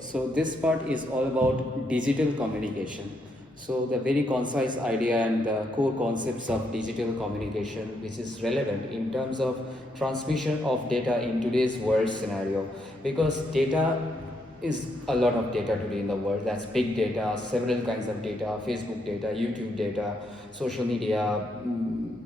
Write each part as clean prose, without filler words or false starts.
So this part is all about digital communication. So the very concise idea and the core concepts of digital communication, which is relevant in terms of transmission of data in today's world scenario, because data is a lot of data today in the world. That's big data, several kinds of data, Facebook data, YouTube data, social media,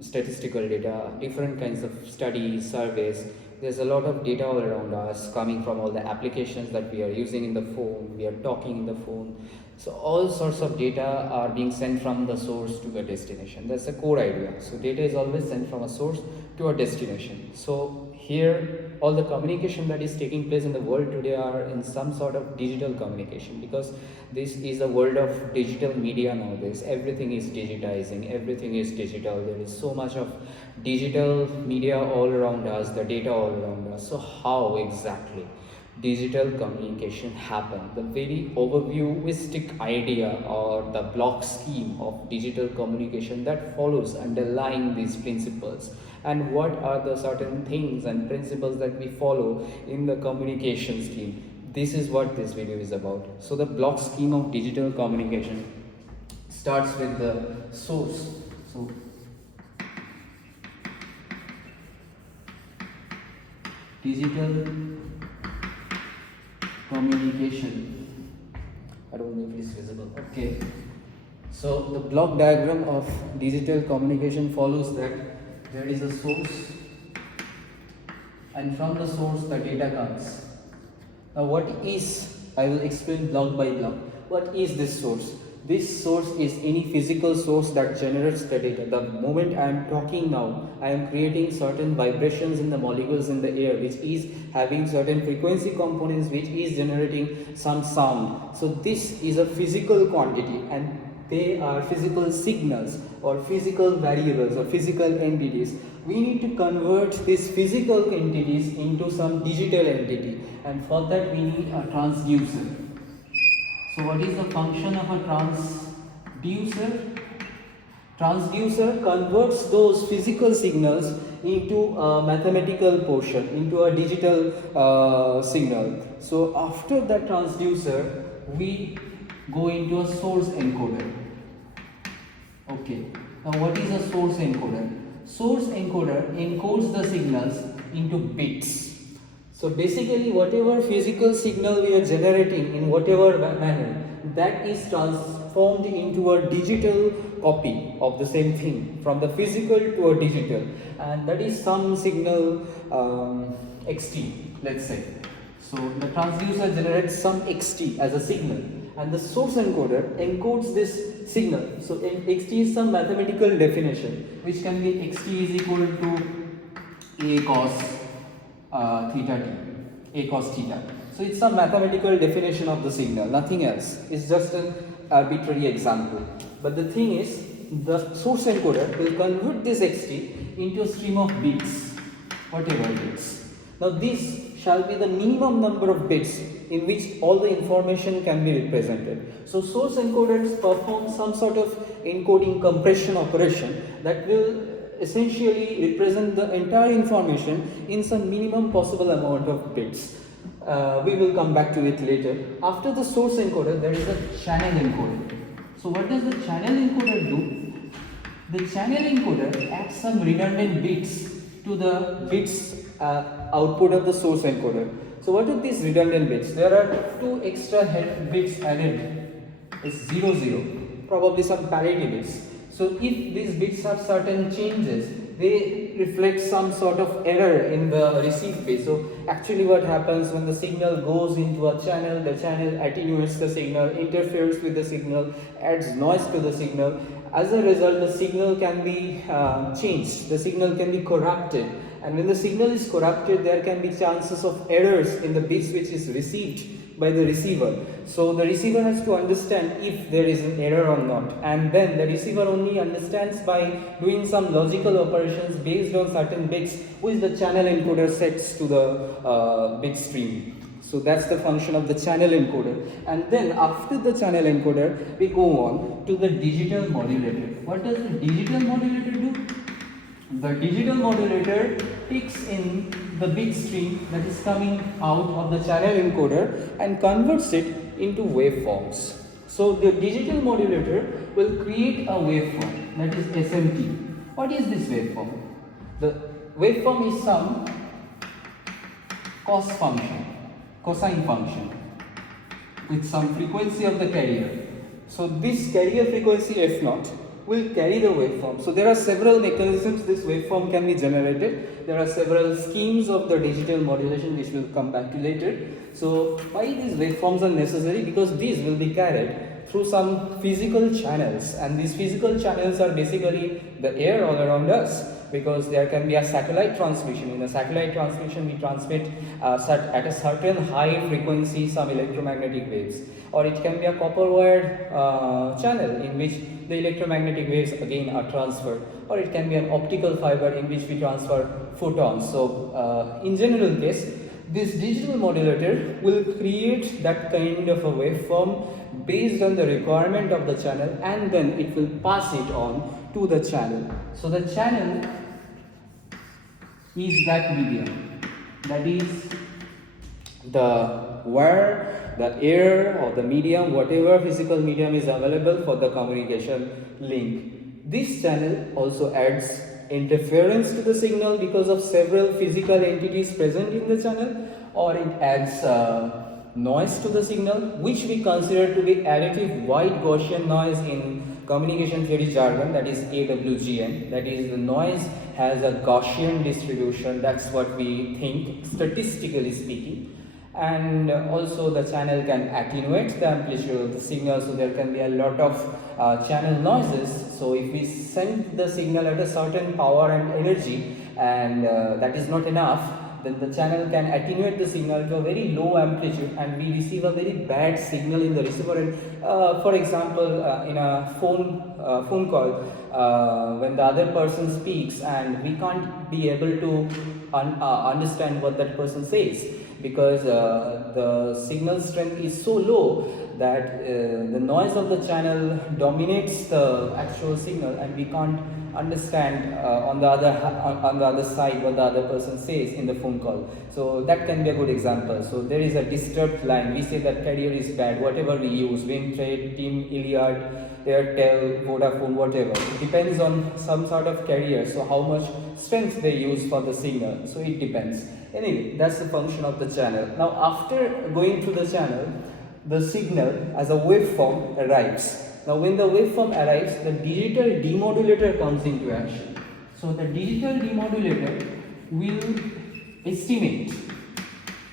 statistical data, different kinds of studies, surveys. There's a lot of data all around us coming from all the applications that we are using in the phone, we are talking in the phone. So all sorts of data are being sent from the source to the destination. That's the core idea. So data is always sent from a source to a destination. So here all the communication that is taking place in the world today are in some sort of digital communication, because this is a world of digital media nowadays. Everything is digitizing, everything is digital. There is so much of digital media all around us, the data all around us. So how exactly digital communication happen? The very overviewistic idea or the block scheme of digital communication that follows underlying these principles, and what are the certain things and principles that we follow in the communication scheme. This is what this video is about. So the block scheme of digital communication starts with the source. So digital communication, I don't know if it is visible. Okay, so the block diagram of digital communication follows that there is a source, and from the source the data comes. Now what is, I will explain block by block. What is this source? This source is any physical source that generates the data. The moment I am talking now, I am creating certain vibrations in the molecules in the air, which is having certain frequency components, which is generating some sound. So this is a physical quantity, and they are physical signals or physical variables or physical entities. We need to convert these physical entities into some digital entity, and for that we need a transducer. So what is the function of a transducer? Transducer converts those physical signals into a mathematical portion, into a digital signal. So after that transducer, we go into a source encoder. Okay, now what is a source encoder? Source encoder encodes the signals into bits. So basically whatever physical signal we are generating in whatever manner, that is transformed into a digital copy of the same thing, from the physical to a digital, and that is some signal xt, let's say. So the transducer generates some xt as a signal, and the source encoder encodes this signal. So xt is some mathematical definition, which can be xt is equal to a cos theta t, a cos theta. So it's a mathematical definition of the signal, nothing else. It's just an arbitrary example. But the thing is, the source encoder will convert this xt into a stream of bits, whatever bits. Now this shall be the minimum number of bits in which all the information can be represented. So source encoders perform some sort of encoding compression operation that will essentially represent the entire information in some minimum possible amount of bits. We will come back to it later. After the source encoder, there is a channel encoder. So what does the channel encoder do? The channel encoder adds some redundant bits to the bits output of the source encoder. So what are these redundant bits? There are two extra bits added. It's 0, 0, probably some parity bits. So if these bits have certain changes, they reflect some sort of error in the received bit. So actually what happens when the signal goes into a channel, the channel attenuates the signal, interferes with the signal, adds noise to the signal. As a result, the signal can be changed, the signal can be corrupted. And when the signal is corrupted, there can be chances of errors in the bits which is received by the receiver. So the receiver has to understand if there is an error or not, and then the receiver only understands by doing some logical operations based on certain bits which the channel encoder sets to the bit stream. So that's the function of the channel encoder. And then after the channel encoder, we go on to the digital modulator. What does the digital modulator do? the digital modulator takes in the bit stream that is coming out of the channel encoder and converts it into waveforms. So the digital modulator will create a waveform, that is SMT. What is this waveform? The waveform is some cosine function with some frequency of the carrier. So this carrier frequency F0 will carry the waveform. So there are several mechanisms this waveform can be generated. There are several schemes of the digital modulation which we'll come back to later. So why these waveforms are necessary? Because these will be carried through some physical channels, and these physical channels are basically the air all around us, because there can be a satellite transmission. In a satellite transmission we transmit at a certain high frequency some electromagnetic waves, or it can be a copper wired channel in which the electromagnetic waves again are transferred, or it can be an optical fiber in which we transfer photons. So in general case, this digital modulator will create that kind of a waveform based on the requirement of the channel, and then it will pass it on to the channel. So the channel is that medium, that is the wire, the air or the medium, whatever physical medium is available for the communication link. This channel also adds interference to the signal because of several physical entities present in the channel, or it adds noise to the signal, which we consider to be additive white Gaussian noise in communication theory jargon, that is AWGN. That is, the noise has a Gaussian distribution. That's what we think, statistically speaking. And also the channel can attenuate the amplitude of the signal, so there can be a lot of channel noises. So if we send the signal at a certain power and energy, and that is not enough, then the channel can attenuate the signal to a very low amplitude, and we receive a very bad signal in the receiver. And for example, in a phone call, when the other person speaks and we can't be able to understand what that person says, because the signal strength is so low that the noise of the channel dominates the actual signal, and we can't understand on the other side what the other person says in the phone call. So that can be a good example. So there is a disturbed line. We say that carrier is bad, whatever we use, Windtrade, Team, Iliad, Airtel, Vodafone, whatever. It depends on some sort of carrier, so how much strength they use for the signal. So it depends. Anyway, that's the function of the channel. Now after going through the channel, the signal as a waveform arrives. Now when the waveform arrives, the digital demodulator comes into action. So the digital demodulator will estimate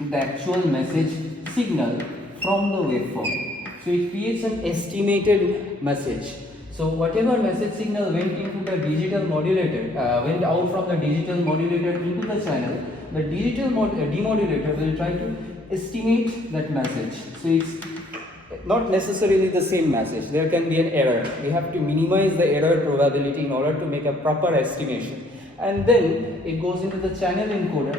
the actual message signal from the waveform. So it creates an estimated message. So whatever message signal went into the digital modulator, went out from the digital modulator into the channel, the digital demodulator will try to estimate that message. So it's not necessarily the same message. There can be an error. We have to minimize the error probability in order to make a proper estimation. And then it goes into the channel decoder.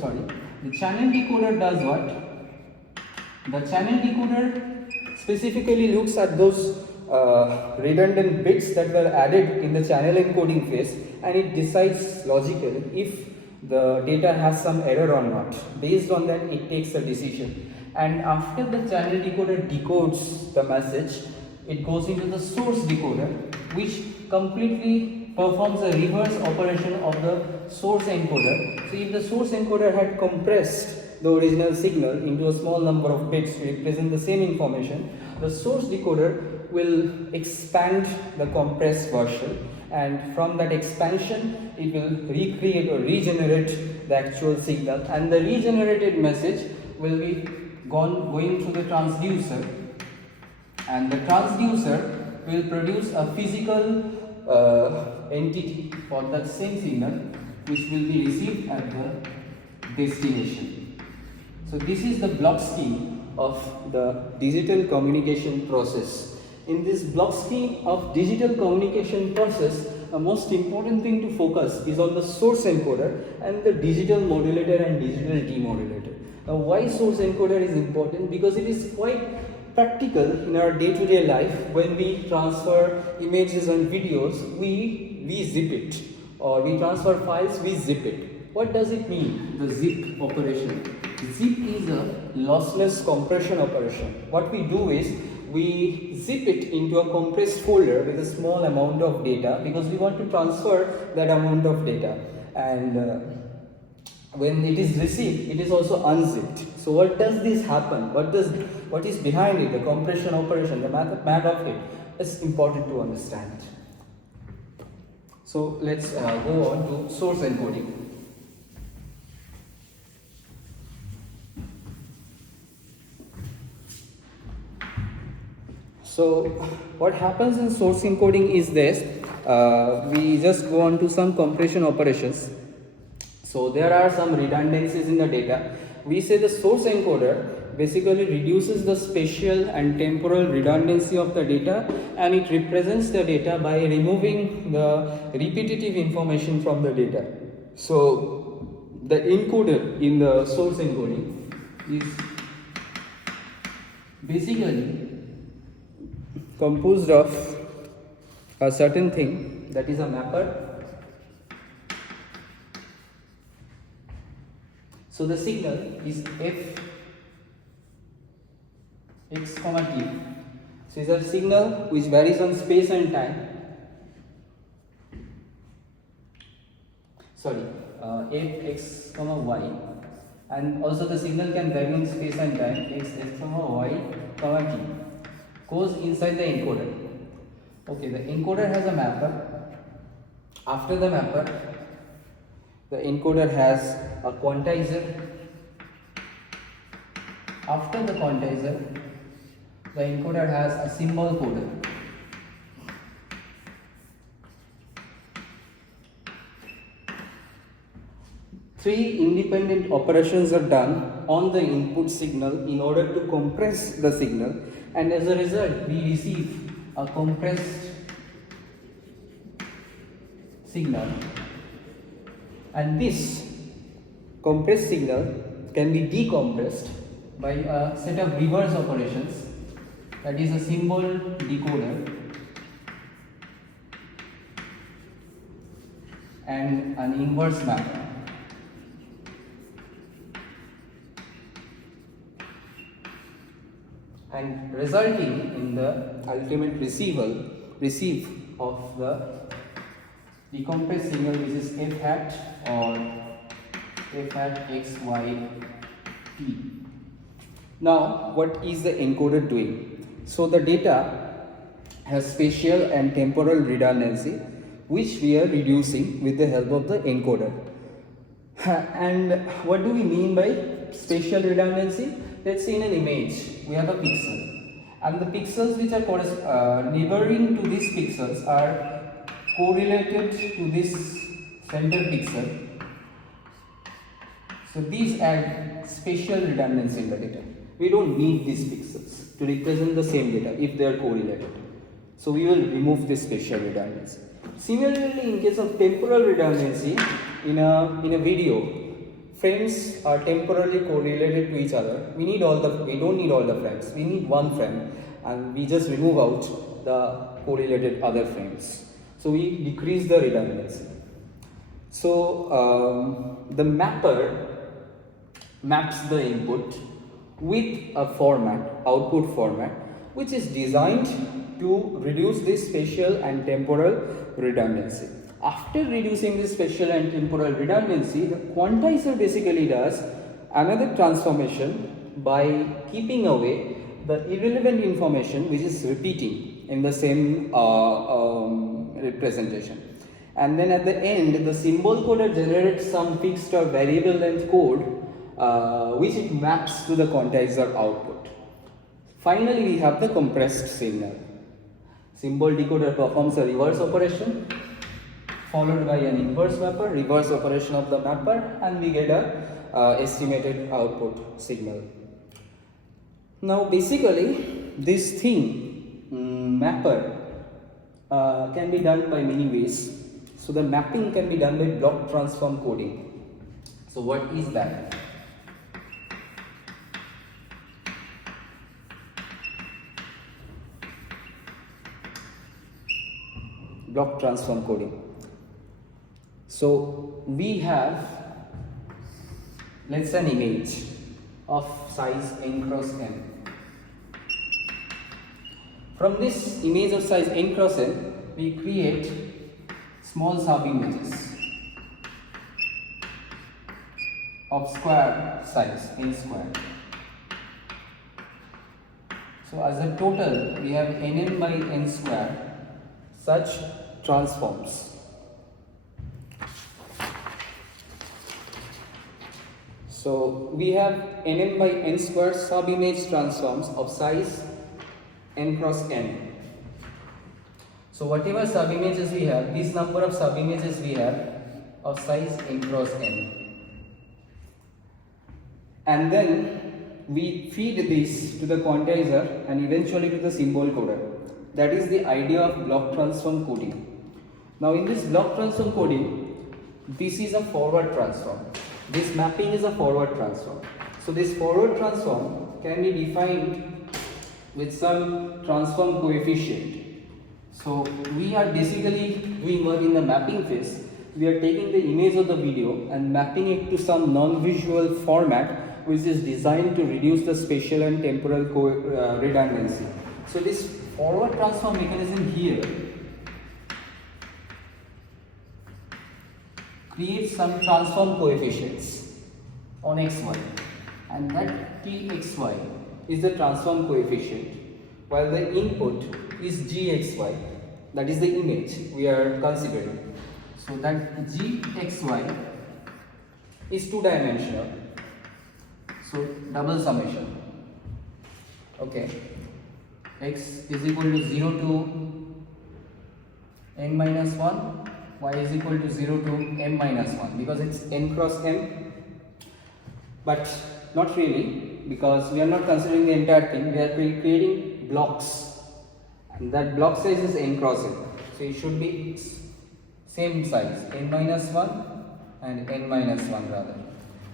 Sorry. The channel decoder does what? The channel decoder specifically looks at those redundant bits that were added in the channel encoding phase, and it decides logically if the data has some error or not. Based on that, it takes a decision. And after the channel decoder decodes the message, it goes into the source decoder, which completely performs a reverse operation of the source encoder. So if the source encoder had compressed the original signal into a small number of bits to represent the same information, the source decoder will expand the compressed version, and from that expansion it will recreate or regenerate the actual signal, and the regenerated message will be going through the transducer, and the transducer will produce a physical entity for that same signal, which will be received at the destination. So this is the block scheme of the digital communication process. In this block scheme of digital communication process, the most important thing to focus is on the source encoder and the digital modulator and digital demodulator. Now why source encoder is important? Because it is quite practical in our day-to-day life. When we transfer images and videos, we zip it, or we transfer files, we zip it. What does it mean, the zip operation? Zip is a lossless compression operation. What we do is we zip it into a compressed folder with a small amount of data because we want to transfer that amount of data, and when it is received, it is also unzipped. So what does this happen? What is behind it? The compression operation, the math of it is important to understand. So let's go on to source encoding. So what happens in source encoding is this, we just go on to some compression operations. So there are some redundancies in the data. We say the source encoder basically reduces the spatial and temporal redundancy of the data, and it represents the data by removing the repetitive information from the data. So the encoder in the source encoding is basically composed of a certain thing, that is a mapper. So the signal is f x comma t. So it's a signal which varies on space and time. Sorry, f x comma y, and also the signal can vary in space and time. X comma y comma t goes inside the encoder. Okay, the encoder has a mapper. After the mapper, the encoder has a quantizer. After the quantizer, the encoder has a symbol coder. Three independent operations are done on the input signal in order to compress the signal, and as a result we receive a compressed signal, and this compressed signal can be decompressed by a set of reverse operations, that is a symbol decoder and an inverse mapper. And resulting in the ultimate receive of the decompressed signal, which is f hat or f hat x y t. Now what is the encoder doing? So the data has spatial and temporal redundancy, which we are reducing with the help of the encoder. And what do we mean by spatial redundancy? Let's say in an image we have a pixel, and the pixels which are neighboring to these pixels are correlated to this center pixel. So these add spatial redundancy in the data. We don't need these pixels to represent the same data if they are correlated. So we will remove this spatial redundancy. Similarly, in case of temporal redundancy, in a video, frames are temporally correlated to each other. We don't need all the frames. We need one frame, and we just remove out the correlated other frames. So we decrease the redundancy. So the mapper maps the input with a format, output format, which is designed to reduce this spatial and temporal redundancy. After reducing this spatial and temporal redundancy, the quantizer basically does another transformation by keeping away the irrelevant information which is repeating in the same representation. And then at the end, the symbol coder generates some fixed or variable length code which it maps to the quantizer output. Finally, we have the compressed signal. Symbol decoder performs a reverse operation followed by an inverse mapper, reverse operation of the mapper, and we get a estimated output signal. Now basically this thing, mapper, can be done by many ways. So the mapping can be done by block transform coding. So what is that? Block transform coding. So we have, let's say, an image of size n cross n. From this image of size n cross n, we create small sub-images of square size n square. So as a total, we have nn by n square such transforms. So we have nn by n square sub-image transforms of size n cross n. So whatever sub-images we have, this number of sub-images we have of size n cross n. And then we feed this to the quantizer and eventually to the symbol coder. That is the idea of block transform coding. Now in this block transform coding, this is a forward transform. This mapping is a forward transform. So this forward transform can be defined with some transform coefficient. So we are basically doing what in the mapping phase. We are taking the image of the video and mapping it to some non-visual format which is designed to reduce the spatial and temporal redundancy. So this forward transform mechanism here creates some transform coefficients on xy, and that txy is the transform coefficient, while the input is gxy, that is the image we are considering. So that gxy is two-dimensional, so double summation. Okay, x is equal to 0 to n minus 1, y is equal to 0 to m minus 1, because it's n cross m, but not really, because we are not considering the entire thing. We are creating blocks, and that block size is n cross n, so it should be same size, n minus 1 and n minus 1 rather.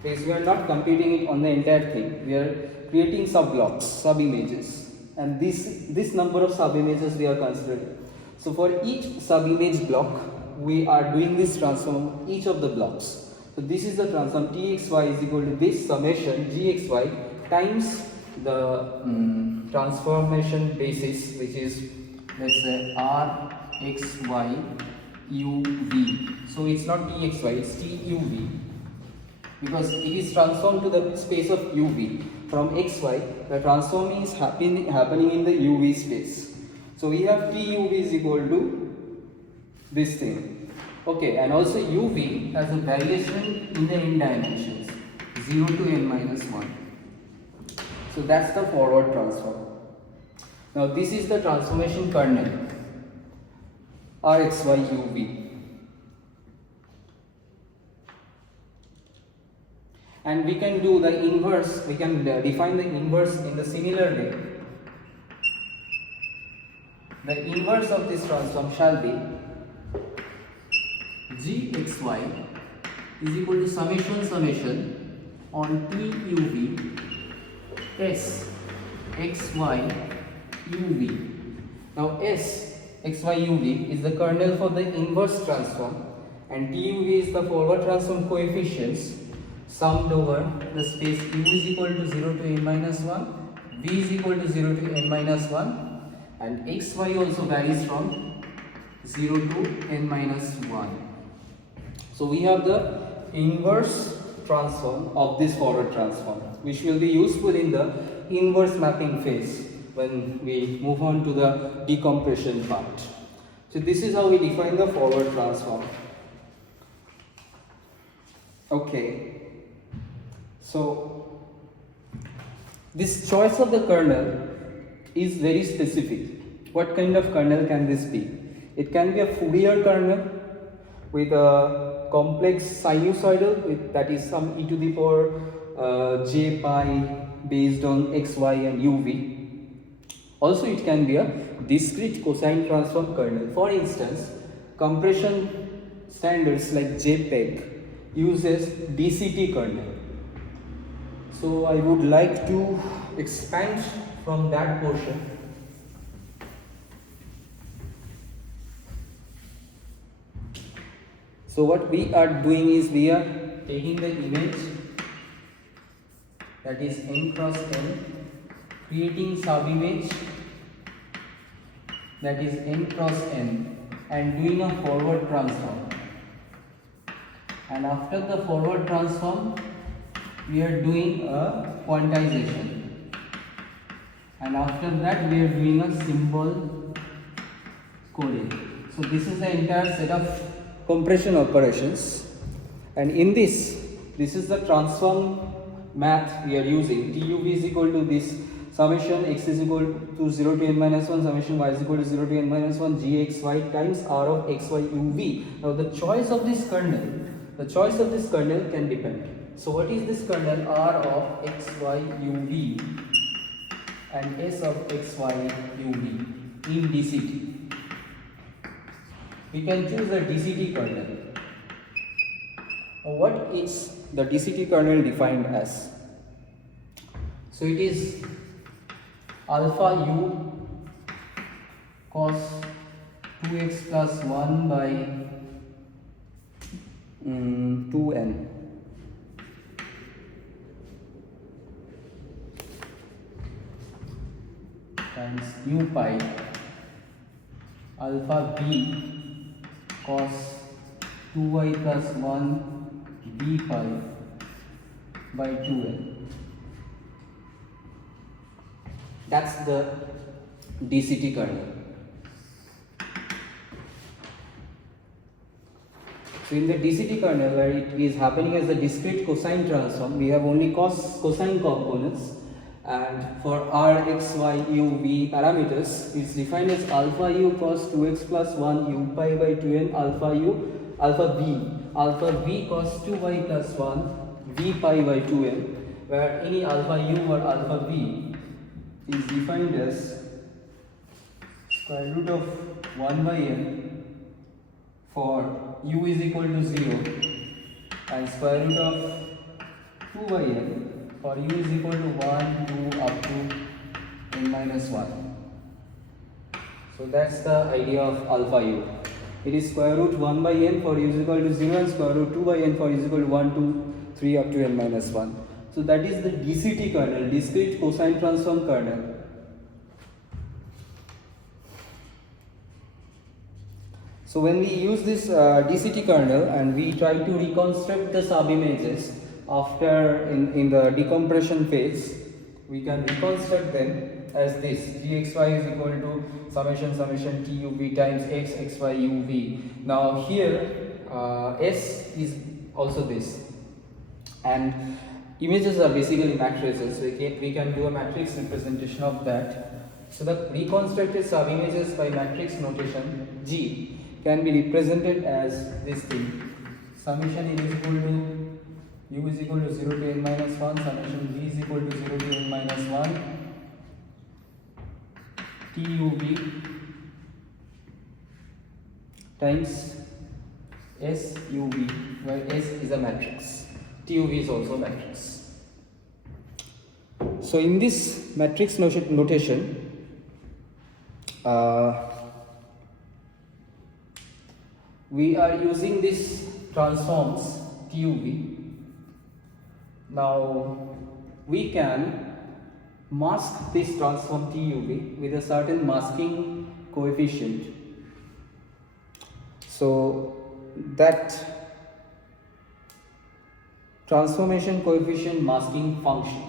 Because we are not computing it on the entire thing, we are creating sub blocks, sub images, and this number of sub images we are considering. So for each sub image block, we are doing this transform each of the blocks. So this is the transform txy is equal to this summation gxy times the transformation basis, which is, let's say, rxy uv. So it's not txy, it's tuv, because it is transformed to the space of uv. From xy, the transforming is happening in the uv space. So we have tuv is equal to this thing. Okay, and also uv has a variation in the n dimensions, 0 to n minus 1. So that's the forward transform. Now this is the transformation kernel, rxy uv. And we can do the inverse, we can define the inverse in the similar way. The inverse of this transform shall be gxy is equal to summation on tuv s xy uv. Now s xy uv is the kernel for the inverse transform, and tuv is the forward transform coefficients summed over the space u is equal to 0 to n minus 1, v is equal to 0 to n minus 1, and xy also varies from 0 to n minus 1. So we have the inverse transform of this forward transform, which will be useful in the inverse mapping phase when we move on to the decompression part. So this is how we define the forward transform. Okay. So this choice of the kernel is very specific. What kind of kernel can this be? It can be a Fourier kernel with a complex sinusoidal, that is some e to the power j pi based on xy and uv. Also it can be a discrete cosine transform kernel. For instance, compression standards like JPEG uses DCT kernel. So I would like to expand from that portion. So So what we are doing is we are taking the image that is n cross n, creating sub-image that is n cross n and doing a forward transform. And after the forward transform, we are doing a quantization. And after that, we are doing a symbol coding. So this is the entire set of compression operations. And in this is the transform math we are using. TUV is equal to this summation x is equal to 0 to n minus 1, summation y is equal to 0 to n minus 1 gxy times r of xy uv. Now the choice of this kernel can depend. So what is this kernel? R of xy uv and s of xy uv in DCT. We can choose the DCT kernel. Now what is the DCT kernel defined as? So it is alpha u cos 2x plus 1 by 2n times u pi alpha b cos 2y plus 1 b pi by 2n. That's the DCT kernel. So in the DCT kernel, where it is happening as a discrete cosine transform, we have only cosine components, and for r, x, y, u, v parameters, it's defined as alpha u cos 2x plus 1 u pi by 2n alpha v cos 2y plus 1 v pi by 2n, where any alpha u or alpha v is defined as square root of 1 by n for u is equal to 0 and square root of 2 by n for u is equal to 1, 2 up to n minus 1. So that's the idea of alpha u. It is square root 1 by n for u is equal to 0 and square root 2 by n for u is equal to 1, 2, 3 up to n minus 1. So that is the DCT kernel, discrete cosine transform kernel. So when we use this DCT kernel and we try to reconstruct the sub-images after in the decompression phase, we can reconstruct them as this: gxy is equal to summation tuv times x xy uv. Now here s is also this, and images are basically matrices, so we can do a matrix representation of that. So the reconstructed sub-images by matrix notation G can be represented as this thing: summation is equal to u is equal to 0 to n minus 1, summation v is equal to 0 to n minus 1 tuv times s uv, where s is a matrix, tuv is also a matrix. So in this matrix notation, we are using this transforms tuv. Now we can mask this transform tuv with a certain masking coefficient. So that transformation coefficient masking function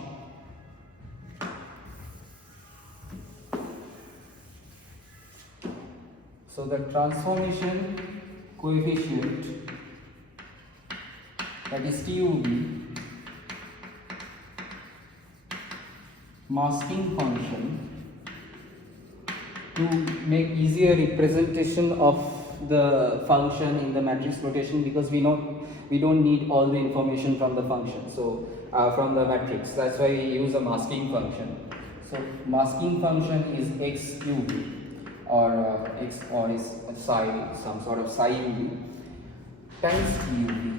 so the transformation coefficient, that is tuv, masking function, to make easier representation of the function in the matrix notation, because we don't need all the information from the function, so from the matrix. That's why we use a masking function. So masking function is xuv, or x, or is psi, some sort of psi uv times tuv.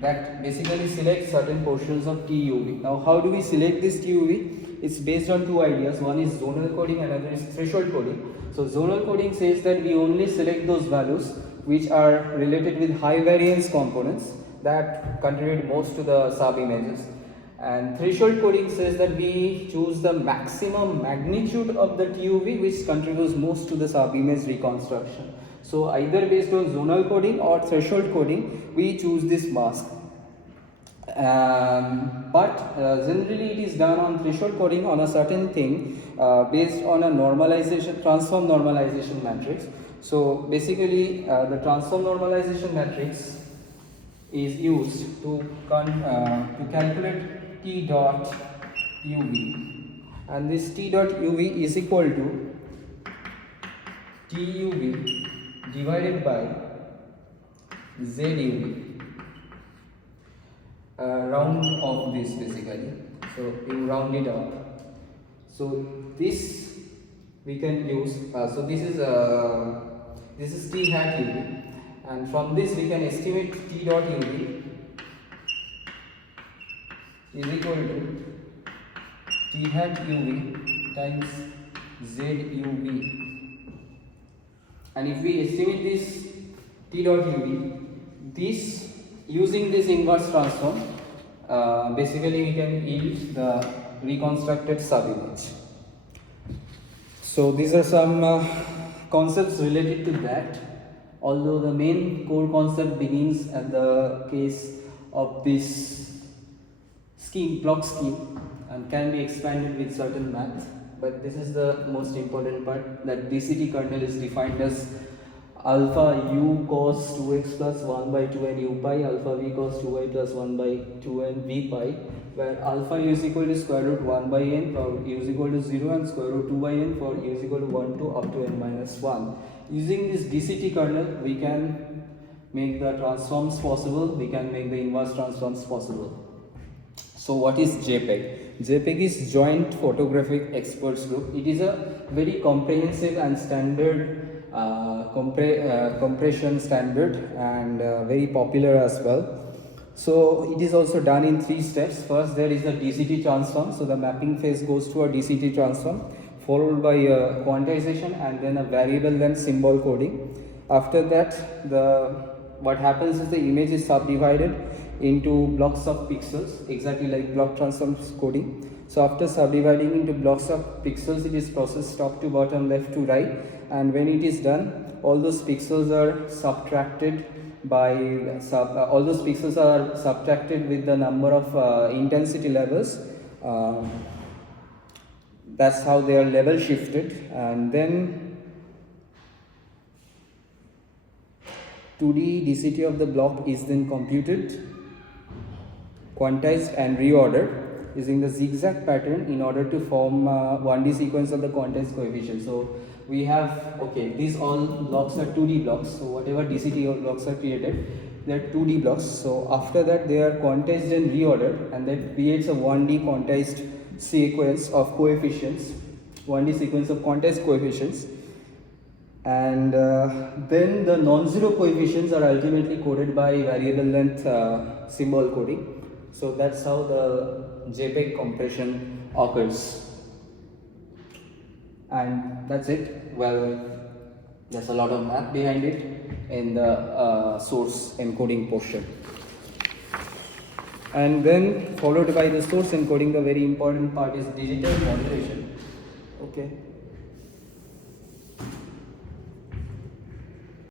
That basically selects certain portions of tuv. Now how do we select this tuv? It's based on two ideas. One is zonal coding, another is threshold coding. So zonal coding says that we only select those values which are related with high variance components that contribute most to the sub images. And threshold coding says that we choose the maximum magnitude of the TUV which contributes most to the sub image reconstruction. So either based on zonal coding or threshold coding, we choose this mask. But generally it is done on threshold coding on a certain thing based on a normalization, transform normalization matrix. So basically the transform normalization matrix is used to calculate T dot UV, and this T dot UV is equal to TUV divided by ZUV. Round of this basically, so you round it up. So this we can use. So this is T hat UV, and from this we can estimate T dot UV is equal to T hat UV times ZUV. And if we estimate this T dot UV, this using this inverse transform, basically we can yield the reconstructed subimage. So these are some concepts related to that, although the main core concept begins at the case of this scheme, block scheme, and can be expanded with certain math. But this is the most important part, that DCT kernel is defined as alpha u cos 2x plus 1 by 2n u pi, alpha v cos 2y plus 1 by 2n v pi, where alpha u is equal to square root 1 by n for u is equal to 0 and square root 2 by n for u is equal to 1 to up to n minus 1. Using this DCT kernel, we can make the transforms possible, we can make the inverse transforms possible. So what is JPEG? JPEG is Joint Photographic Experts Group. It is a very comprehensive and standard compression standard, and very popular as well. So it is also done in 3 steps. First, there is the DCT transform. So the mapping phase goes to a DCT transform, followed by a quantization and then a variable length symbol coding. After that, what happens is the image is subdivided into blocks of pixels, exactly like block transform coding. So after subdividing into blocks of pixels, it is processed top to bottom, left to right, and when it is done, all those pixels are subtracted by all those pixels are subtracted with the number of intensity levels. That's how they are level shifted, and then 2D DCT of the block is then computed, quantized and reordered using the zigzag pattern in order to form 1D sequence of the quantized coefficient. So we have, okay, these all blocks are 2D blocks, so whatever DCT blocks are created, they are 2D blocks. So after that they are quantized and reordered, and that creates a 1D quantized sequence of coefficients, 1D sequence of quantized coefficients, and then the non-zero coefficients are ultimately coded by variable length symbol coding. So that's how the JPEG compression occurs, and that's it. Well, there's a lot of math behind it in the source encoding portion, and then followed by the source encoding, the very important part is digital modulation. Okay.